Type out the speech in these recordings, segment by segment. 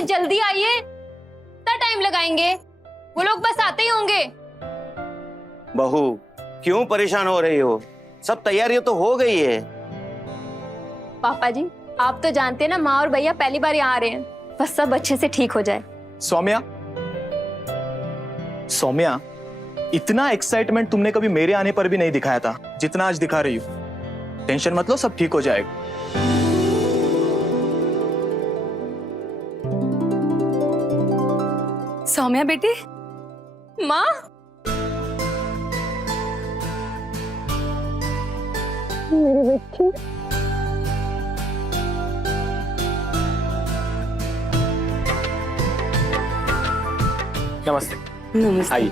अरे जल्दी आइए, इतना टाइम लगाएंगे? वो लोग बस आते ही होंगे। बहू क्यों परेशान हो रही हो? सब तैयारियां तो हो गई है। पापा जी आप तो जानते हैं ना, माँ और भैया पहली बार यहाँ आ रहे हैं, बस सब अच्छे से ठीक हो जाए। सौम्या, सौम्या, इतना एक्साइटमेंट तुमने कभी मेरे आने पर भी नहीं दिखाया था जितना आज दिखा रही हो। टेंशन मत लो, सब ठीक हो जाएगा। सौम्या बेटी। माँ मेरे बच्चे। नमस्ते। नमस्ते। आइए।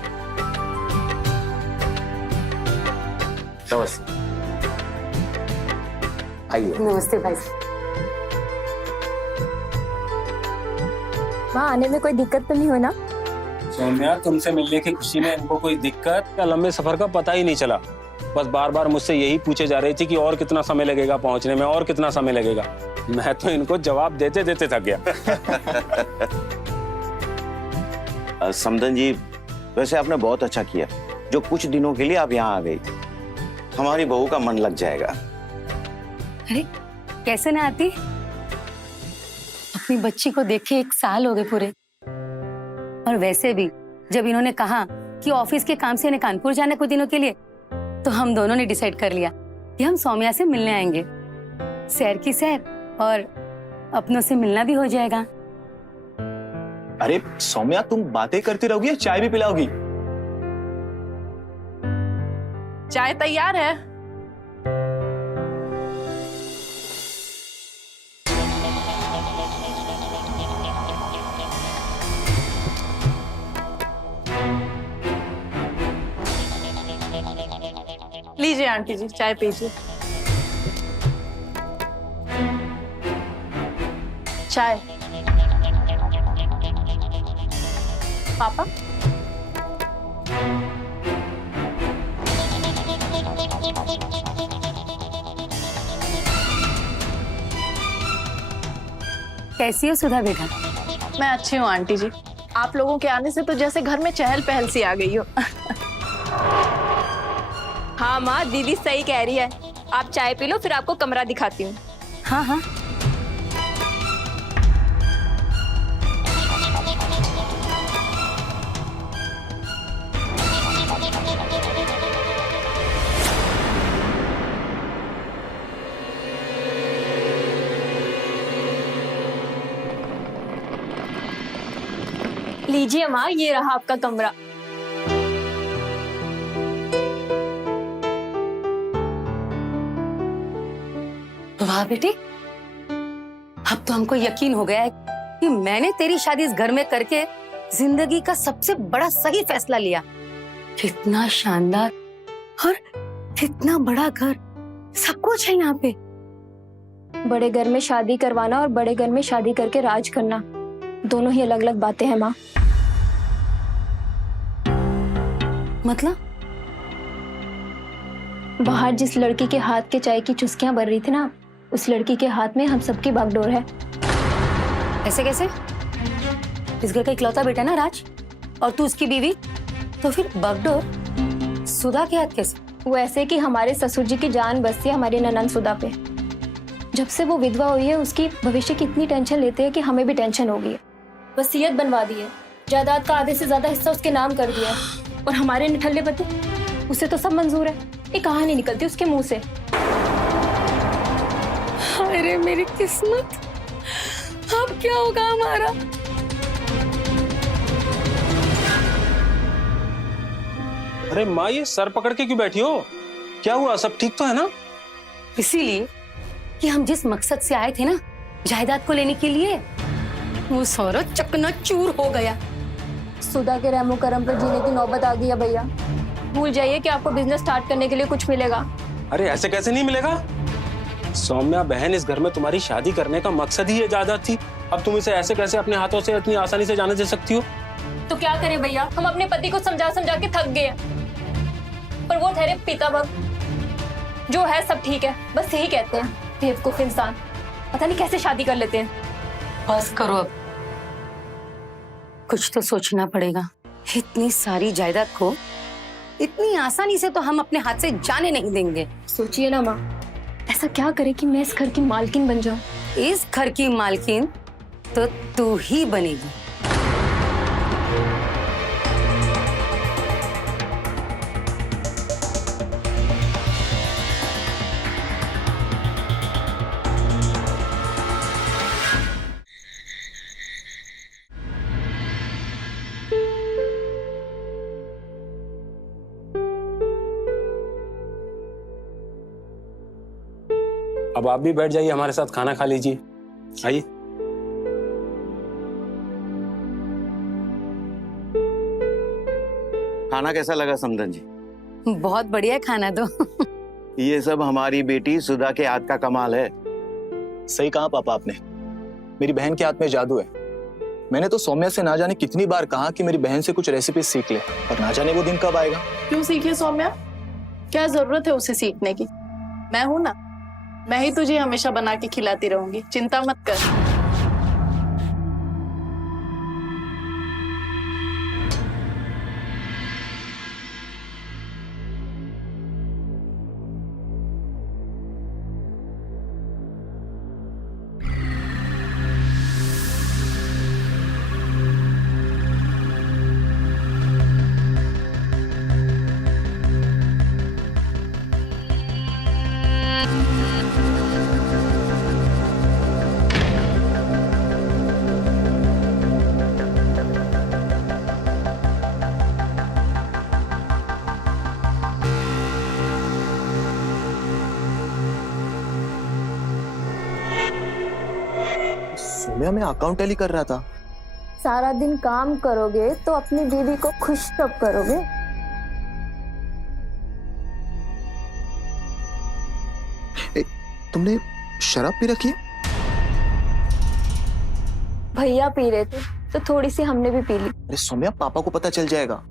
नमस्ते। आइए। नमस्ते भाई। माँ आने में कोई दिक्कत तो नहीं हो ना? सौम्या, तुमसे मिलने की खुशी में इनको कोई दिक्कत या लंबे सफर का पता ही नहीं चला। बस बार बार मुझसे यही पूछे जा रही थी कि और कितना समय लगेगा पहुंचने में, और कितना समय लगेगा। मैं तो इनको जवाब देते देते थक गया। समदन जी, वैसे आपने बहुत अच्छा किया जो कुछ दिनों के लिए आप यहाँ आ गई। हमारी बहू का मन लग जाएगा। अरे कैसे ना आती, अपनी बच्ची को देखे 1 साल हो गए पूरे। और वैसे भी जब इन्होंने कहा कि ऑफिस के काम से इन्हें कानपुर जाना कुछ दिनों के लिए, तो हम दोनों ने डिसाइड कर लिया कि हम सौम्या से मिलने आएंगे। सैर की सैर और अपनों से मिलना भी हो जाएगा। अरे सौम्या, तुम बातें करती रहोगी या चाय भी पिलाओगी? चाय तैयार है। लीजिए आंटी जी, चाय पीजिए। चाय। पापा कैसी हो सुधा बेटा? मैं अच्छी हूँ आंटी जी। आप लोगों के आने से तो जैसे घर में चहल पहल सी आ गई हो। हाँ माँ, दीदी सही कह रही है। आप चाय पी लो, फिर आपको कमरा दिखाती हूँ। हाँ हाँ। लीजिए माँ, ये रहा आपका कमरा। वाह बेटी, अब तो हमको यकीन हो गया है कि मैंने तेरी शादी इस घर में करके जिंदगी का सबसे बड़ा सही फैसला लिया। कितना शानदार और कितना बड़ा घर, सब कुछ है यहाँ पे। बड़े घर में शादी करवाना और बड़े घर में शादी करके राज करना, दोनों ही अलग अलग बातें हैं माँ। मतलब? बाहर जिस लड़की के हाथ के चाय की चुस्कियां भर रही थी ना, उस लड़की के हाथ में हम सबकी बागडोर है। ऐसे कैसे? इस घर का इकलौता बेटा ना राज, और तू उसकी बीवी, तो फिर बागडोर सुधा के हाथ कैसे? वो ऐसे कि हमारे ससुर जी की जान बसती है हमारी ननंद सुधा पे। जब से वो विधवा हुई है, उसकी भविष्य की इतनी टेंशन लेते हैं कि हमें भी टेंशन हो गई है। वसीयत बनवा दी है, जायदाद का आधे से ज्यादा हिस्सा उसके नाम कर दिया है। और हमारे निठल्ले पति, उसे तो सब मंजूर है, ये कहानी निकलती उसके मुंह से। अरे मेरी किस्मत, अब क्या होगा हमारा? अरे माँ, ये सर पकड़ के क्यों बैठी हो? क्या हुआ? सब ठीक तो है ना? इसीलिए कि हम जिस मकसद से आए थे ना, जायदाद को लेने के लिए, वो सारा चकनाचूर हो गया। सुधा के रहमो करम पर जीने की नौबत आ गई है भैया। भूल जाइए कि आपको बिजनेस स्टार्ट करने के लिए कुछ मिलेगा। अरे ऐसे कैसे नहीं मिलेगा? सौम्या बहन, इस घर में तुम्हारी शादी करने का मकसद ही ये जायदाद थी। अब तुम इसे ऐसे कैसे अपने हाथों से इतनी आसानी से जाने दे सकती हो? तो क्या करें भैया, हम अपने पति को समझा समझा के थक गए, पर वो ठहरे पिता भक्त। जो है सब ठीक है, बस यही कहते हैं। बेवकूफ इंसान, पता नहीं कैसे शादी कर लेते हैं। बस करो अब, कुछ तो सोचना पड़ेगा। इतनी सारी जायदाद को इतनी आसानी से तो हम अपने हाथ से जाने नहीं देंगे। सोचिए ना माँ, ऐसा क्या करे कि मैं इस घर की मालकिन बन जाऊं। इस घर की मालकिन तो तू ही बनेगी। अब आप भी बैठ जाइए, हमारे साथ खाना खा लीजिए। आइए। खाना कैसा लगा समदन जी? बहुत बढ़िया खाना तो। ये सब हमारी बेटी सुधा के हाथ का कमाल है। सही कहा पापा आपने, मेरी बहन के हाथ में जादू है। मैंने तो सौम्या से ना जाने कितनी बार कहा कि मेरी बहन से कुछ रेसिपी सीख ले, और ना जाने वो दिन कब आएगा। क्यों सीखे सौम्या? क्या जरूरत है उसे सीखने की? मैं हूं ना, मैं ही तुझे हमेशा बना के खिलाती रहूंगी, चिंता मत कर। सौम्या, मैं अकाउंट टैली कर रहा था। सारा दिन काम करोगे तो अपनी बीवी को खुश कब करोगे? तुमने शराब पी रखी है? भैया पी रहे थे तो थोड़ी सी हमने भी पी ली। अरे सौम्या, पापा को पता चल जाएगा।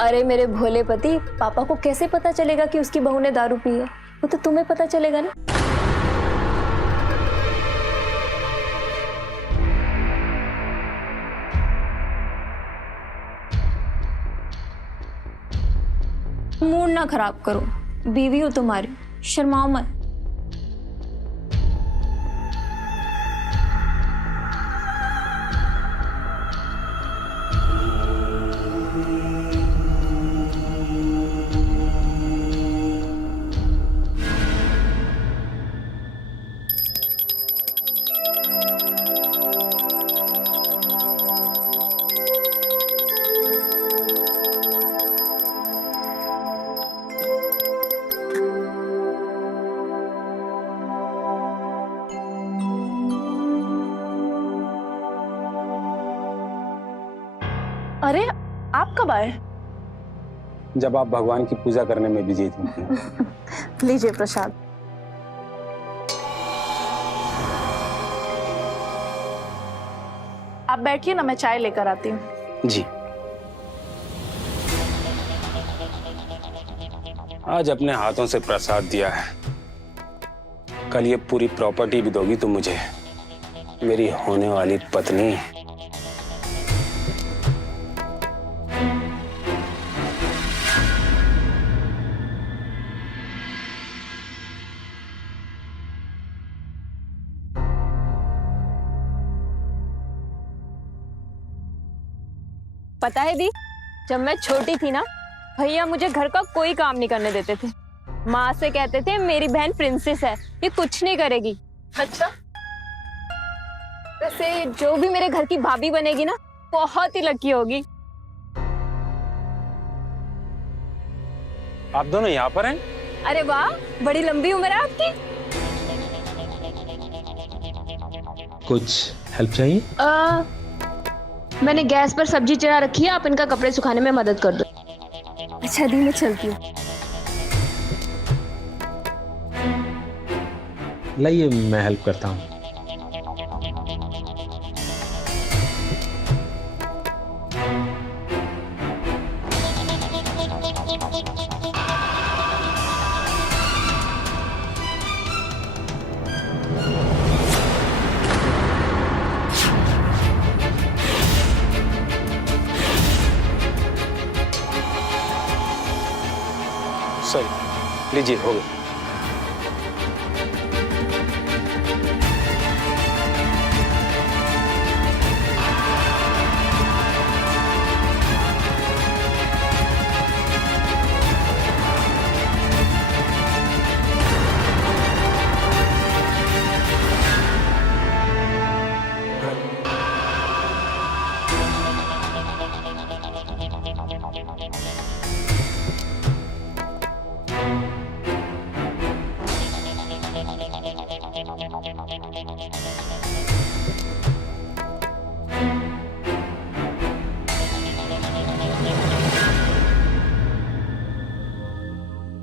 अरे मेरे भोले पति, पापा को कैसे पता चलेगा कि उसकी बहू ने दारू पी है? वो तो तुम्हें पता चलेगा ना। मूड ना खराब करो, बीवी हो तुम्हारी, शर्माओ मत। अरे आप कब आए? जब आप भगवान की पूजा करने में बिजी थी। लीजिए प्रसाद। आप बैठिए ना, मैं चाय लेकर आती हूँ। जी। आज अपने हाथों से प्रसाद दिया है, कल ये पूरी प्रॉपर्टी भी दोगी तुम मुझे, मेरी होने वाली पत्नी। पता है दी, जब मैं छोटी थी ना, भैया मुझे घर का कोई काम नहीं करने देते थे। माँ से कहते थे मेरी बहन प्रिंसेस है, ये कुछ नहीं करेगी। अच्छा, वैसे जो भी मेरे घर की भाभी बनेगी ना, बहुत ही लकी होगी। आप दोनों यहाँ पर हैं? अरे वाह, बड़ी लंबी उम्र है आपकी। कुछ हेल्प चाहिए? मैंने गैस पर सब्जी चढ़ा रखी है, आप इनका कपड़े सुखाने में मदद कर दो। अच्छा दी, मैं चलती हूँ। लाइए, मैं हेल्प करता हूँ। लीजिए, हो गया।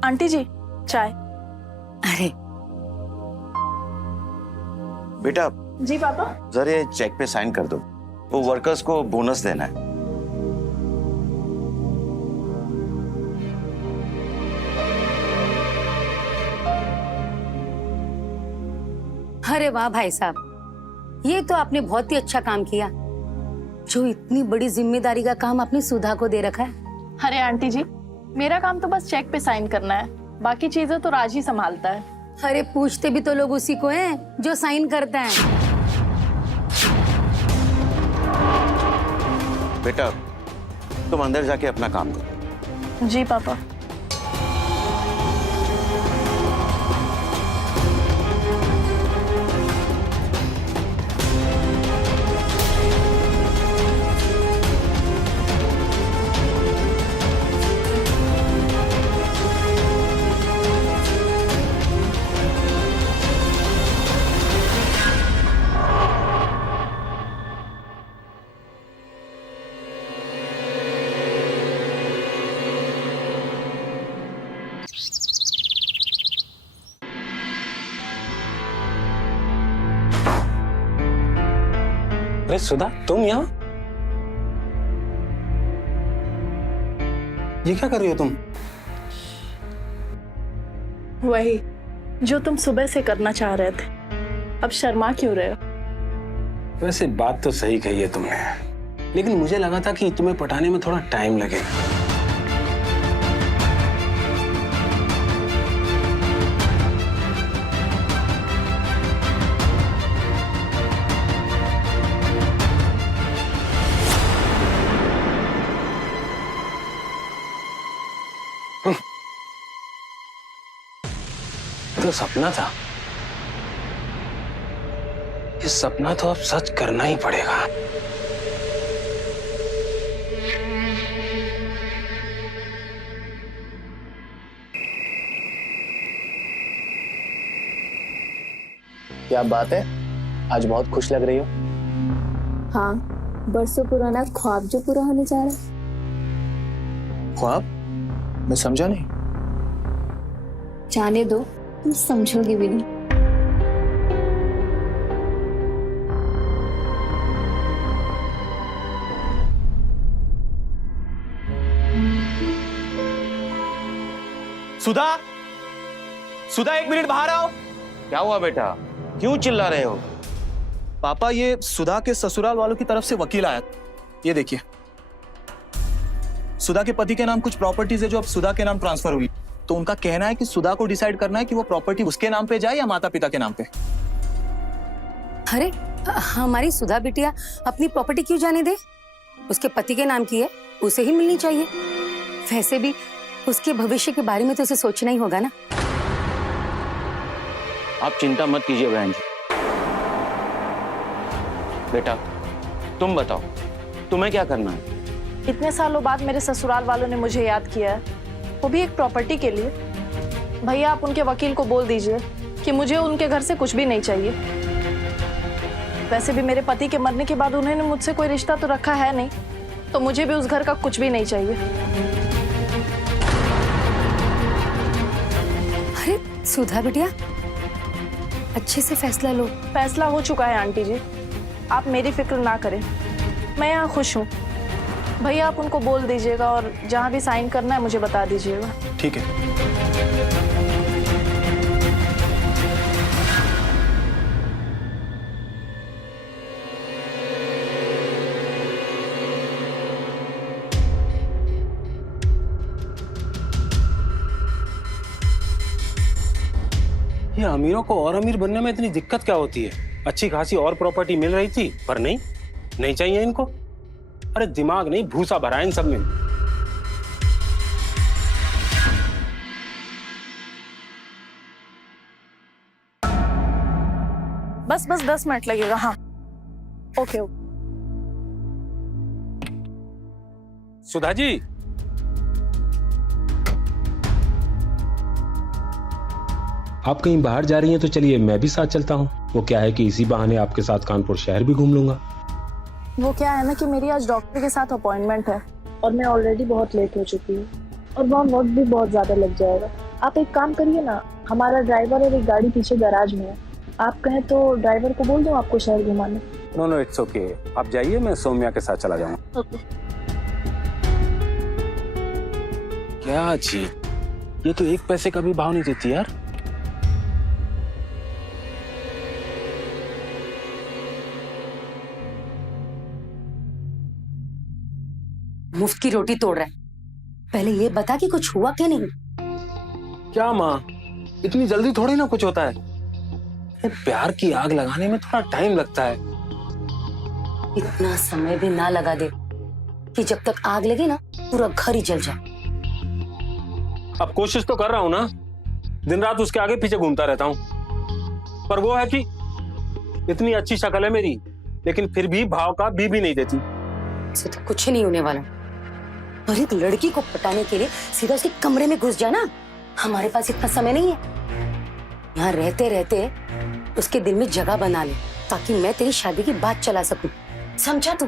आंटी जी, चाय। अरे बेटा जी पापा। जरा ये चेक पे साइन कर दो, वो वर्कर्स को बोनस देना है। अरे वाह भाई साहब, ये तो आपने बहुत ही अच्छा काम किया। जो इतनी बड़ी जिम्मेदारी का काम आपने सुधा को दे रखा है। अरे आंटी जी, मेरा काम तो बस चेक पे साइन करना है, बाकी चीजें तो राज ही संभालता है। अरे पूछते भी तो लोग उसी को हैं जो साइन करता है। बेटा तुम अंदर जाके अपना काम करो। जी पापा। अरे सुधा, तुम यहाँ? ये क्या कर रही हो तुम? वही जो तुम सुबह से करना चाह रहे थे, अब शर्मा क्यों रहे हो? वैसे बात तो सही कही है तुमने, लेकिन मुझे लगा था कि तुम्हें पटाने में थोड़ा टाइम लगेगा। तो सपना था, ये सपना तो अब सच करना ही पड़ेगा। क्या बात है, आज बहुत खुश लग रही हो। हाँ, बरसों पुराना ख्वाब जो पूरा होने जा रहा है। ख्वाब? मैं समझा नहीं। जाने दो, तुम समझोगे भी नहीं। सुधा, सुधा 1 मिनट बाहर आओ। क्या हुआ बेटा, क्यों चिल्ला रहे हो? पापा, ये सुधा के ससुराल वालों की तरफ से वकील आया। ये देखिए, सुधा के पति के नाम कुछ प्रॉपर्टीज है जो अब सुधा के नाम ट्रांसफर हुई। तो उनका कहना है कि सुधा को डिसाइड करना है कि वो प्रॉपर्टी उसके नाम पे जाए या माता पिता के नाम पे। अरे हमारी सुधा बिटिया अपनी प्रॉपर्टी क्यों जाने दे? उसके पति के नाम की है, उसे ही मिलनी चाहिए। वैसे भी उसके भविष्य के बारे में तो उसे सोचना ही होगा ना। आप चिंता मत कीजिए बहन जी। बेटा तुम बताओ, तुम्हें क्या करना है? इतने सालों बाद मेरे ससुराल वालों ने मुझे याद किया है, वो भी एक प्रॉपर्टी के लिए। भैया आप उनके वकील को बोल दीजिए कि मुझे उनके घर से कुछ भी नहीं चाहिए। वैसे भी मेरे पति के मरने के बाद उन्होंने मुझसे कोई रिश्ता तो रखा है नहीं, तो मुझे भी उस घर का कुछ भी नहीं चाहिए। अरे सुधा बिटिया, अच्छे से फैसला लो। फैसला हो चुका है आंटी जी, आप मेरी फिक्र ना करें, मैं यहाँ खुश हूँ। भैया आप उनको बोल दीजिएगा और जहाँ भी साइन करना है मुझे बता दीजिएगा। ठीक है। ये अमीरों को और अमीर बनने में इतनी दिक्कत क्या होती है? अच्छी खासी और प्रॉपर्टी मिल रही थी, पर नहीं चाहिए इनको। अरे दिमाग नहीं, भूसा भरा है इन सब में। बस 10 मिनट लगेगा। हाँ ओके। सुधा जी, आप कहीं बाहर जा रही हैं तो चलिए मैं भी साथ चलता हूँ। वो क्या है कि इसी बहाने आपके साथ कानपुर शहर भी घूम लूंगा। वो क्या है ना कि मेरी आज डॉक्टर के साथ अपॉइंटमेंट है और मैं ऑलरेडी बहुत लेट हो चुकी हूँ और वहाँ वक्त भी बहुत ज्यादा लग जाएगा। आप एक काम करिए ना, हमारा ड्राइवर और एक गाड़ी पीछे गैराज में है, आप कहें तो ड्राइवर को बोल दूं आपको शहर घुमाने। नो इट्स ओके, आप जाइए, मैं सौम्या के साथ चला जाऊंगा। ओके। क्या जी, ये तो एक पैसे का भी भाव नहीं देती यार। मुफ्त की रोटी तोड़ रहा है। पहले ये बता कि कुछ हुआ क्या नहीं। क्या माँ, इतनी जल्दी थोड़ी ना कुछ होता है। प्यार की आग लगाने में थोड़ा टाइम लगता है। इतना समय भी ना लगा दे कि जब तक आग लगे ना पूरा घर ही जल जाए। अब कोशिश तो कर रहा हूं ना, दिन रात उसके आगे पीछे घूमता रहता हूं, पर वो है कि इतनी अच्छी शक्ल है मेरी, लेकिन फिर भी भाव का भी नहीं देती। इससे तो कुछ नहीं होने वाला। और एक लड़की को पटाने के लिए सीधा उसके कमरे में घुस जाना, हमारे पास इतना समय नहीं है। यहाँ रहते रहते उसके दिल में जगह बना ले ताकि मैं तेरी शादी की बात चला सकूं, समझा तू?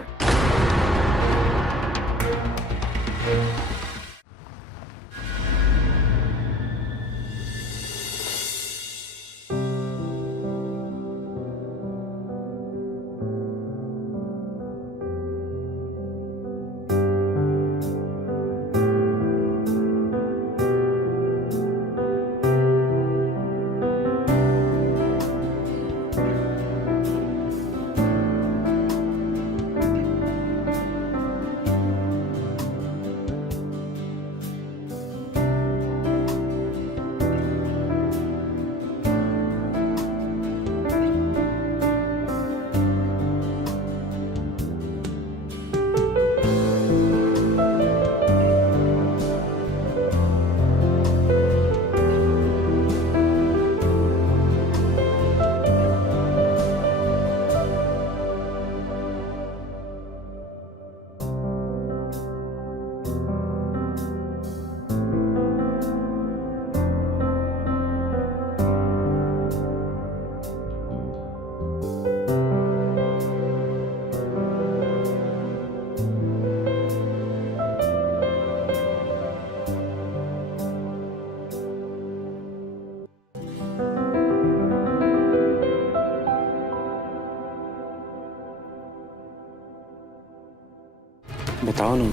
बताओ ना,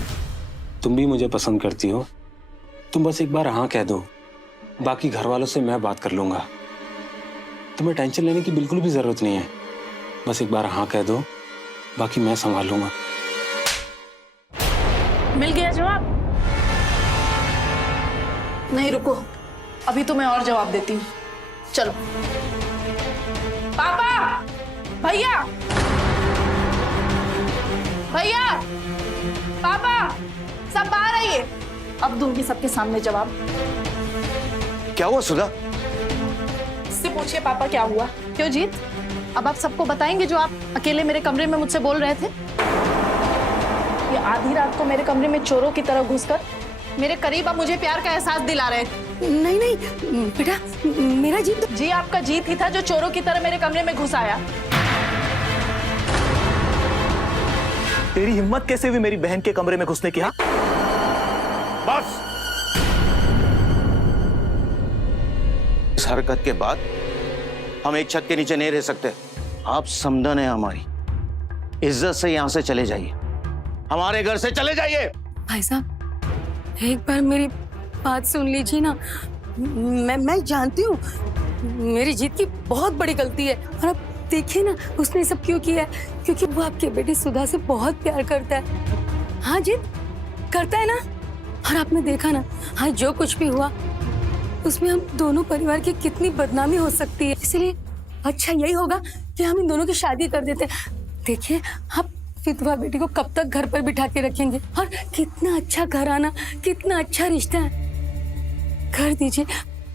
तुम भी मुझे पसंद करती हो? तुम बस एक बार हाँ कह दो, बाकी घर वालों से मैं बात कर लूंगा। तुम्हें टेंशन लेने की बिल्कुल भी जरूरत नहीं है। बस एक बार हाँ कह दो, बाकी मैं संभाल लूंगा। मिल गया जवाब? नहीं रुको, अभी तो मैं और जवाब देती हूँ। चलो पापा, भैया, भैया, पापा, सब बाहर आइए। अब दूंगी सबके सामने जवाब। क्या हुआ सुधा? इससे पूछिए पापा क्या हुआ। क्यों जीत, अब आप सबको बताएंगे जो आप अकेले मेरे कमरे में मुझसे बोल रहे थे? ये आधी रात को मेरे कमरे में चोरों की तरह घुसकर मेरे करीब अब मुझे प्यार का एहसास दिला रहे थे। नहीं बेटा, मेरा जीत तो... जी आपका जीत ही था जो चोरों की तरह मेरे कमरे में घुस आया। तेरी हिम्मत कैसे हुई मेरी बहन के कमरे में घुसने की? हाँ बस, इस हरकत के बाद हम एक छत के नीचे नहीं रह सकते। आप समधन है हमारी, इज्जत से यहां से चले जाइए, हमारे घर से चले जाइए। भाई साहब, एक बार मेरी बात सुन लीजिए ना। मैं जानती हूँ मेरी जीत की बहुत बड़ी गलती है, और अब देखिए ना उसने सब क्यों किया है, क्योंकि वो आपके बेटी सुधा से बहुत प्यार करता है। हाँ जीत, करता है ना। और आपने देखा ना, हाँ जो कुछ भी हुआ उसमें हम दोनों परिवार की कितनी बदनामी हो सकती है। इसलिए अच्छा यही होगा कि हम इन दोनों की शादी कर देते। देखिए आप विधवा बेटी को कब तक घर पर बिठा के रखेंगे, और कितना अच्छा घराना, कितना अच्छा रिश्ता है। कर दीजिए,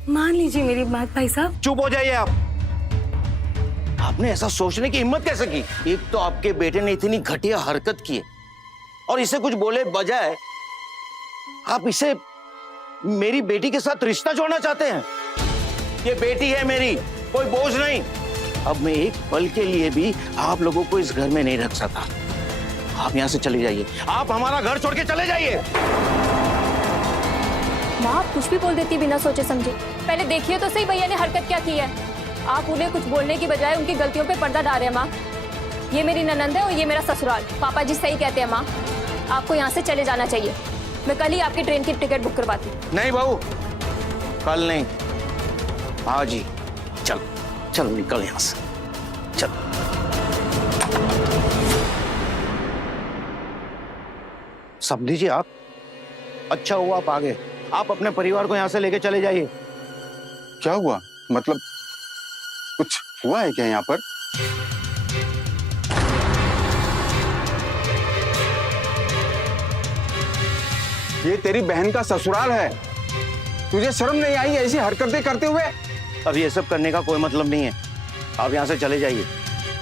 मान लीजिए मेरी बात भाई साहब। चुप हो जाइए आप। आपने ऐसा सोचने की हिम्मत कैसे की? एक तो आपके बेटे ने इतनी घटिया हरकत की है और इसे कुछ बोले बजाय आप इसे मेरी बेटी के साथ रिश्ता जोड़ना चाहते हैं। ये बेटी है मेरी, कोई बोझ नहीं। अब मैं एक पल के लिए भी आप लोगों को इस घर में नहीं रख सकता। आप यहां से चले जाइए, आप हमारा घर छोड़ के चले जाइए। माँ आप कुछ भी बोल देती बिना सोचे समझे। पहले देखिए तो सही भैया ने हरकत क्या की है। आप उन्हें कुछ बोलने की बजाय उनकी गलतियों पे पर्दा डाल रहे हैं। माँ ये मेरी ननंद है और ये मेरा ससुराल। पापा जी सही कहते हैं माँ, आपको यहाँ से चले जाना चाहिए। मैं कल ही आपकी ट्रेन की टिकट बुक करवाती हूँ। नहीं बहू, कल नहीं, आज ही। चल चल निकल यहां से, चल। समझ जी आप, अच्छा हुआ आप आ गए। आप अपने परिवार को यहां से लेके चले जाइए। क्या हुआ? मतलब कुछ हुआ है क्या यहाँ पर? ये तेरी बहन का ससुराल है, तुझे शर्म नहीं आई ऐसी हरकतें करते हुए? अब ये सब करने का कोई मतलब नहीं है, आप यहाँ से चले जाइए।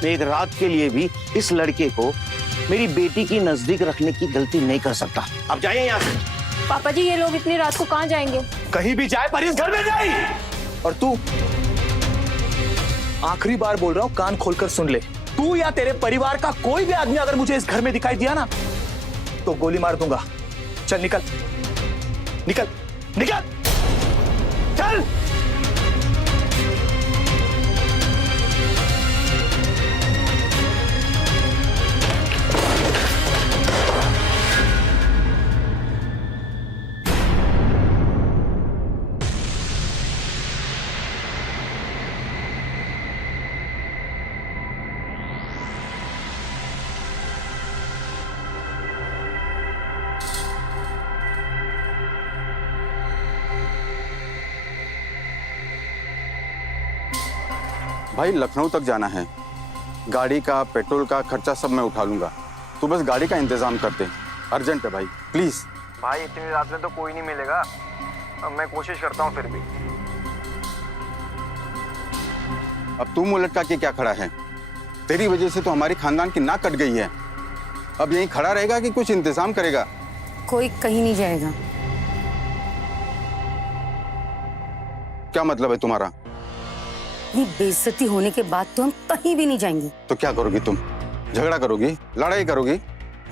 मैं एक रात के लिए भी इस लड़के को मेरी बेटी की नजदीक रखने की गलती नहीं कर सकता। आप जाइए यहाँ से। पापा जी ये लोग इतनी रात को कहाँ जाएंगे? कहीं भी जाए पर इस घर में नहीं। और तू, आखिरी बार बोल रहा हूँ, कान खोलकर सुन ले। तू या तेरे परिवार का कोई भी आदमी अगर मुझे इस घर में दिखाई दिया ना तो गोली मार दूंगा। चल निकल निकल निकल, चल। भाई लखनऊ तक जाना है, गाड़ी का पेट्रोल का खर्चा सब मैं उठा लूंगा। तू बस गाड़ी का इंतजाम कर दे, अर्जेंट है भाई प्लीज। भाई इतनी रात में तो कोई नहीं मिलेगा, अब मैं कोशिश करता हूँ फिर भी। अब तू मुंह लटका के क्या खड़ा है? तेरी वजह से तो हमारी खानदान की नाक कट गई है। अब यहीं खड़ा रहेगा कि कुछ इंतजाम करेगा? कोई कहीं नहीं जाएगा। क्या मतलब है तुम्हारा? ये बेइज्जती होने के बाद तो हम कहीं भी नहीं जाएंगे। तो क्या करोगी तुम? झगड़ा करोगी, लड़ाई करोगी?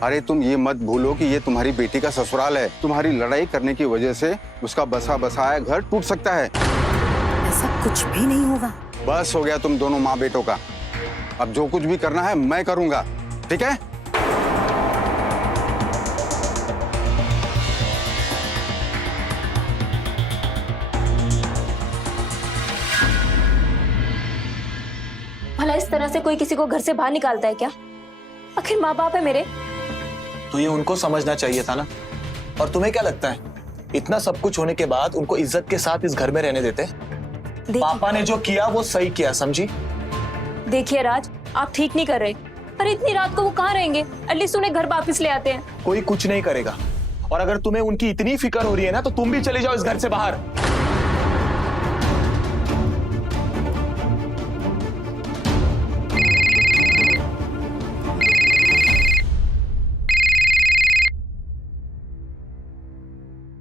अरे तुम ये मत भूलो कि ये तुम्हारी बेटी का ससुराल है। तुम्हारी लड़ाई करने की वजह से उसका बसा बसाया घर टूट सकता है। ऐसा कुछ भी नहीं होगा। बस हो गया तुम दोनों माँ बेटों का। अब जो कुछ भी करना है मैं करूंगा, ठीक है? भला इस तरह से कोई किसी को घर से बाहर निकालता है क्या? आखिर माँ बाप है मेरे। तो ये उनको समझना चाहिए था ना। और तुम्हें क्या लगता है इतना सब कुछ होने के बाद उनको इज्जत के साथ इस घर में रहने देते? पापा ने जो किया वो सही किया, समझी? देखिए राज, आप ठीक नहीं कर रहे। अरे इतनी रात को वो कहाँ रहेंगे? एटलीस्ट उन्हें घर वापस ले आते हैं। कोई कुछ नहीं करेगा। और अगर तुम्हें उनकी इतनी फिक्र हो रही है ना तो तुम भी चले जाओ इस घर से बाहर।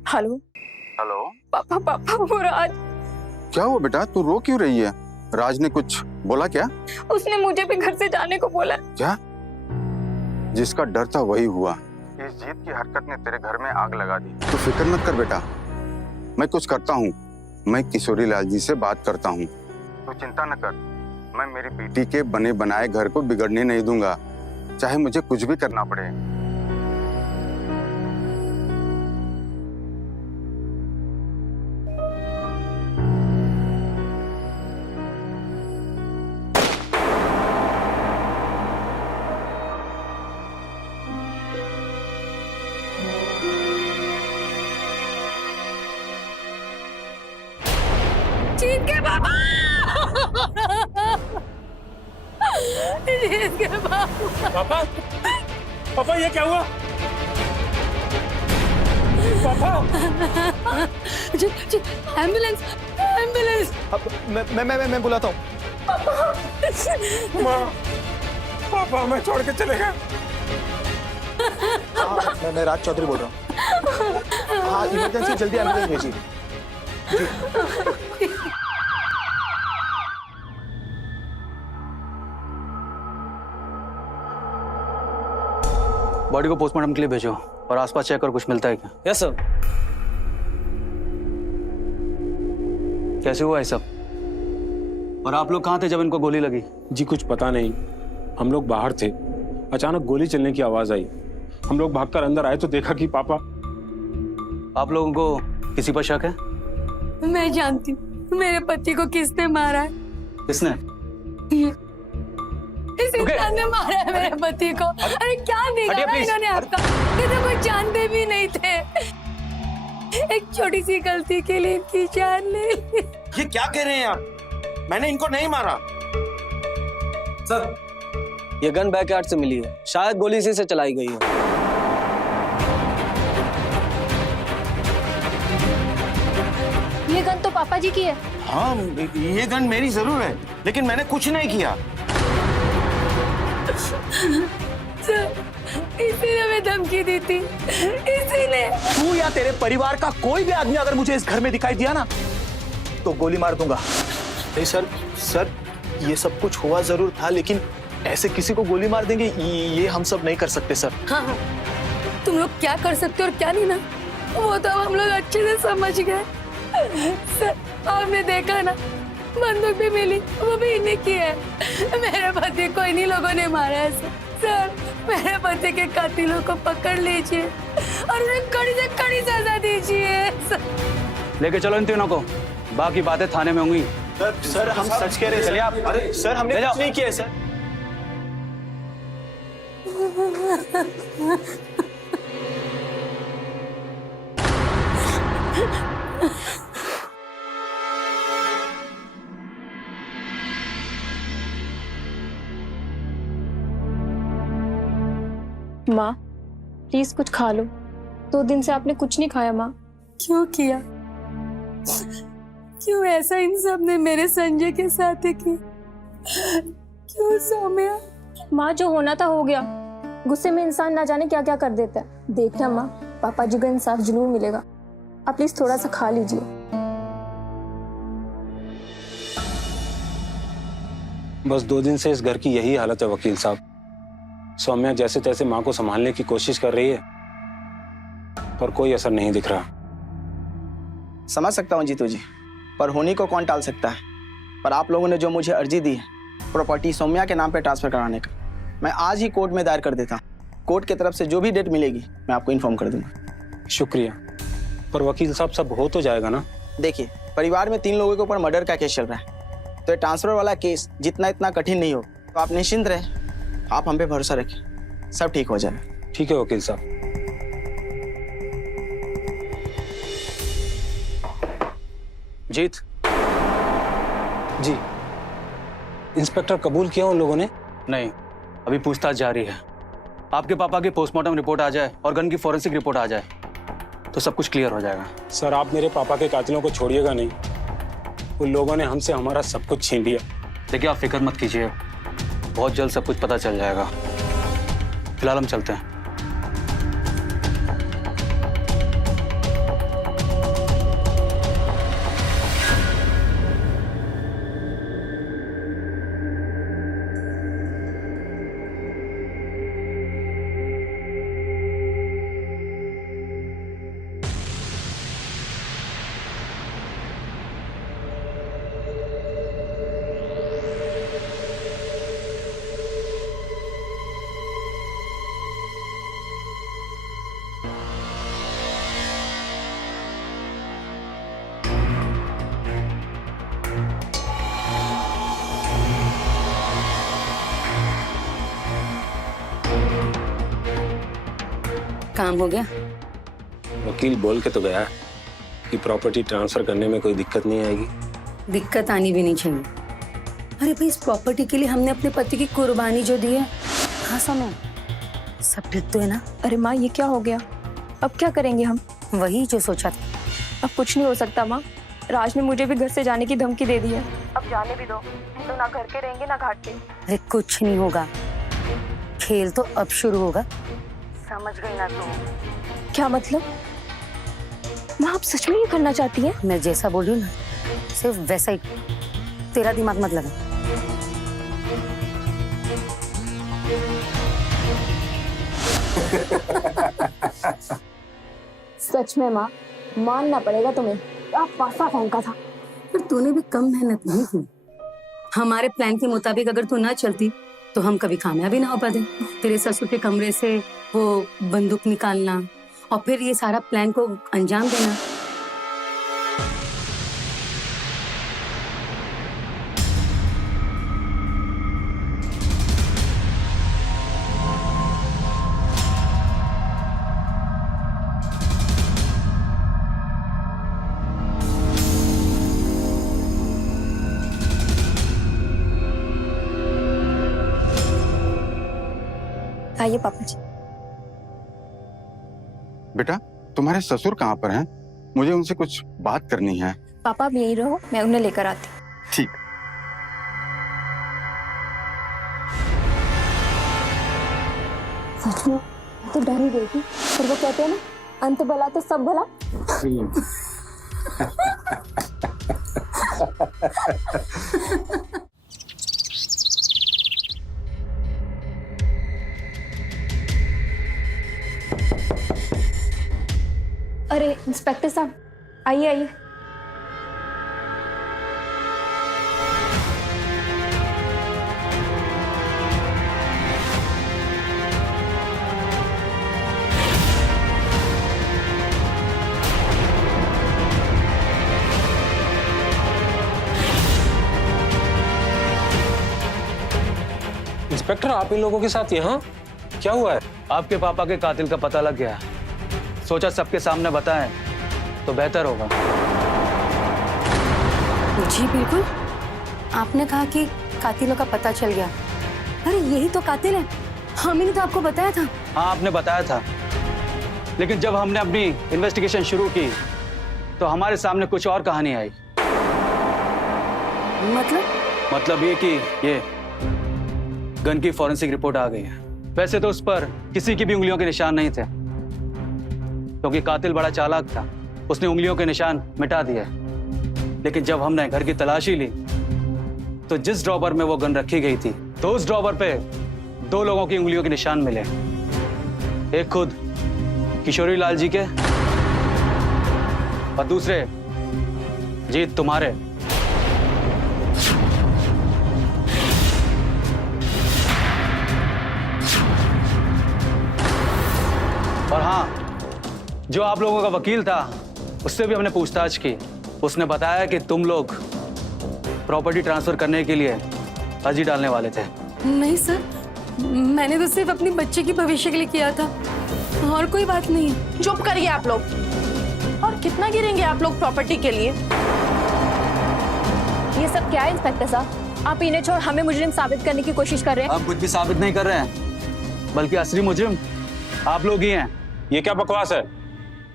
हेलो हेलो पापा, पापा वो राज। क्या हुआ बेटा, तू रो क्यों रही है? राज ने कुछ बोला क्या? उसने मुझे भी घर से जाने को बोला। क्या? जिसका डर था वही हुआ। इस जीत की हरकत ने तेरे घर में आग लगा दी। तू फिक्र मत कर बेटा, मैं कुछ करता हूँ। मैं किशोरी लाल जी से बात करता हूँ। तू चिंता न कर, मैं मेरी बेटी के बने बनाए घर को बिगड़ने नहीं दूंगा, चाहे मुझे कुछ भी करना पड़े। पापा पापा ये क्या हुआ? पापा एम्बुलेंस एम्बुलेंस। मैं बुलाता हूँ। माँ, पापा मैं छोड़ के चले गए। मैं राज चौधरी बोल रहा हूँ। हाँ, इमरजेंसी, जल्दी एम्बुलेंस भेजिए। बॉडी को पोस्टमार्टम के लिए भेजो और आसपास चेक कर, कुछ मिलता है क्या? Yes sir. कैसे हुआ ये सब? और आप लोग कहाँ थे जब इनको गोली लगी? जी कुछ पता नहीं, हम लोग बाहर थे, अचानक गोली चलने की आवाज आई। हम लोग भागकर अंदर आए तो देखा कि पापा। आप लोगों को किसी पर शक है? मैं जानती हूँ मेरे पति को किसने मारा है। किसने? इस इंसान ने मारा है मेरे पति को। अरे क्या बिगाड़ा इन्होंने आपका? ये तो कोई जानते भी नहीं थे। एक छोटी सी गलती के लिए इनकी जान ले ली। ये क्या कह रहे हैं आप? मैंने इनको नहीं मारा। सर ये गन बैकयार्ड से मिली है, शायद गोली इसी से चलाई गई है। ये गन तो पापा जी की है। हाँ, ये गन मेरी जरूर है, लेकिन मैंने कुछ नहीं किया। इसी ने हमें धमकी दी थी, इसी ने। तू या तेरे परिवार का कोई भी आदमी अगर मुझे इस घर में दिखाई दिया ना तो गोली मार दूंगा। नहीं सर, ये सब कुछ हुआ जरूर था, लेकिन ऐसे किसी को गोली मार देंगे ये हम सब नहीं कर सकते सर। हाँ, तुम लोग क्या कर सकते हो और क्या नहीं ना, वो तो हम लोग अच्छे से समझ गए। सर आपने देखा ना, बंदूक भी मिली, वो भी इन्हीं की है। मेरे पति को इन्हीं लोगों ने मारा है सर। मेरे पति के कातिलों को पकड़ लीजिए और उन्हें कड़ी से कड़ी सजा दीजिए। लेके चलो इन तीनों को, बाकी बातें थाने में होंगी। सर हम सच कह रहे हैं। चलिए आप। अरे सर हमने कुछ नहीं किया सर। माँ प्लीज कुछ खा लो। 2 दिन से आपने कुछ नहीं खाया माँ। क्यों किया? क्यों ऐसा इन सब ने मेरे संजय के साथ ही किया? क्यों सौम्या? माँ जो होना था हो गया। गुस्से में इंसान ना जाने क्या क्या कर देता है। देखना माँ, पापा जी का इंसाफ जरूर मिलेगा। आप प्लीज थोड़ा सा खा लीजिए। बस 2 दिन से इस घर की यही हालत है वकील साहब। सौम्या जैसे तैसे माँ को संभालने की कोशिश कर रही है, पर कोई असर नहीं दिख रहा। समझ सकता हूँ जीतू जी, पर होनी को कौन टाल सकता है। पर आप लोगों ने जो मुझे अर्जी दी है प्रॉपर्टी सौम्या के नाम पे ट्रांसफर कराने का, मैं आज ही कोर्ट में दायर कर देता हूँ। कोर्ट की तरफ से जो भी डेट मिलेगी मैं आपको इन्फॉर्म कर दूंगा। शुक्रिया, पर वकील साहब सब हो तो जाएगा ना? देखिए, परिवार में 3 लोगों के ऊपर मर्डर का केस चल रहा है, तो ये ट्रांसफर वाला केस जितना इतना कठिन नहीं हो, तो आप निश्चिंत रहे। आप हम पे भरोसा रखें, सब ठीक हो जाएगा। ठीक है वकील साहब। जीत जी, इंस्पेक्टर कबूल किया उन लोगों ने? नहीं, अभी पूछताछ जारी है। आपके पापा की पोस्टमार्टम रिपोर्ट आ जाए और गन की फॉरेंसिक रिपोर्ट आ जाए तो सब कुछ क्लियर हो जाएगा। सर आप मेरे पापा के कातिलों को छोड़िएगा नहीं। उन लोगों ने हमसे हमारा सब कुछ छीन लिया। देखिए आप फिक्र मत कीजिए, बहुत जल्द सब कुछ पता चल जाएगा। फिलहाल हम चलते हैं। काम हो गया? वकील बोल के तो गया है कि प्रॉपर्टी ट्रांसफर करने में कोई दिक्कत नहीं आएगी। दिक्कत आनी भी नहीं चाहिए। अरे भाई, इस प्रॉपर्टी के लिए हमने अपने पति की कुर्बानी जो दी है, हाँ सुनो, सब ठीक तो है ना? अरे माँ, ये क्या हो गया? अब क्या करेंगे हम? वही जो सोचा था। अब कुछ नहीं हो सकता माँ। राज ने मुझे भी घर से जाने की धमकी दे दी है। अब जाने भी दो, तो ना घर के रहेंगे ना घाट के। अरे कुछ नहीं होगा, खेल तो अब शुरू होगा, समझ गई ना तू? क्या मतलब? माँ, आप सच में ये करना चाहती हैं? मैं जैसा बोल रही हूँ ना, सिर्फ वैसा ही, तेरा दिमाग मत लगा। सच में माँ, मानना पड़ेगा तुम्हें, आप पासा फेंका था। पर तूने भी कम मेहनत नहीं की। हमारे प्लान के मुताबिक अगर तू ना चलती तो हम कभी कामयाब ही ना हो पाते। तेरे ससुर के कमरे से वो बंदूक निकालना और फिर ये सारा प्लान को अंजाम देना। आइए पापा जी। बेटा, तुम्हारे ससुर कहाँ पर हैं? मुझे उनसे कुछ बात करनी है। पापा आप यहीं रहो, मैं उन्हें लेकर आती हूँ। ठीक। सच में तो डर ही गई थी, पर वो कहते हैं ना, अंत भला तो सब भला। अरे इंस्पेक्टर साहब, आइए आइए। इंस्पेक्टर, आप इन लोगों के साथ यहाँ क्या हुआ है? आपके पापा के कातिल का पता लग गया, सोचा सबके सामने बताएं तो बेहतर होगा। जी बिल्कुल, आपने कहा कि कातिलों का पता चल गया। अरे यही तो कातिल है, हमने तो आपको बताया था। हाँ, आपने बताया था, लेकिन जब हमने अपनी इन्वेस्टिगेशन शुरू की तो हमारे सामने कुछ और कहानी आई। मतलब ये कि ये गन की फॉरेंसिक रिपोर्ट आ गई है। वैसे तो उस पर किसी की भी उंगलियों के निशान नहीं थे, क्योंकि कातिल बड़ा चालाक था, उसने उंगलियों के निशान मिटा दिए। लेकिन जब हमने घर की तलाशी ली तो जिस ड्रॉवर में वो गन रखी गई थी, तो उस ड्रॉवर पे 2 लोगों की उंगलियों के निशान मिले। एक खुद किशोरी लाल जी के और दूसरे जीत तुम्हारे। और हाँ, जो आप लोगों का वकील था उससे भी हमने पूछताछ की। उसने बताया कि तुम लोग प्रॉपर्टी ट्रांसफर करने के लिए अर्जी डालने वाले थे। नहीं सर, मैंने तो सिर्फ अपनी बच्ची की भविष्य के लिए किया था, और कोई बात नहीं। चुप करिए आप लोग। और कितना गिरेंगे आप लोग प्रॉपर्टी के लिए? ये सब क्या है इंस्पेक्टर साहब? आप इन्हें छोड़ हमें मुजरिम साबित करने की कोशिश कर रहे हैं। हम कुछ भी साबित नहीं कर रहे हैं, बल्कि असली मुजरिम आप लोग ही हैं। ये क्या बकवास है?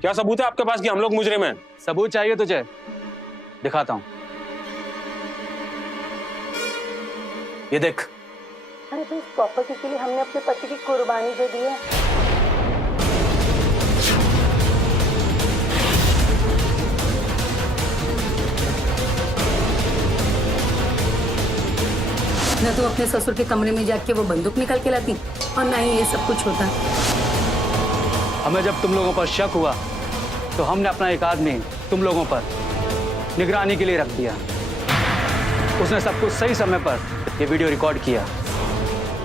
क्या सबूत है आपके पास कि हम लोग मुजरिम हैं? सबूत चाहिए तुझे? दिखाता हूं, ये देख। अरे भाई, प्रॉपर्टी के लिए हमने अपने पति की कुर्बानी जो दी है। न तो अपने ससुर के कमरे में जाके वो बंदूक निकाल के लाती, और ना ही ये सब कुछ होता। हमें जब तुम लोगों पर शक हुआ तो हमने अपना एक आदमी तुम लोगों पर निगरानी के लिए रख दिया। उसने सब कुछ सही समय पर ये वीडियो रिकॉर्ड किया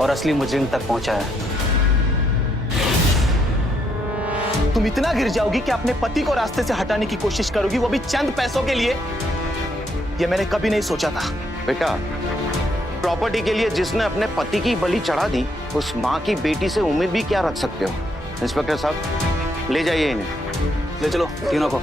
और असली मुजरिम तक पहुंचाया। तुम इतना गिर जाओगी कि अपने पति को रास्ते से हटाने की कोशिश करोगी, वो भी चंद पैसों के लिए? ये मैंने कभी नहीं सोचा था। बेटा, प्रॉपर्टी के लिए जिसने अपने पति की बलि चढ़ा दी, उस माँ की बेटी से उम्मीद भी क्या रख सकते हो? इंस्पेक्टर साहब, ले जाइए इन्हें। ले चलो तीनों को।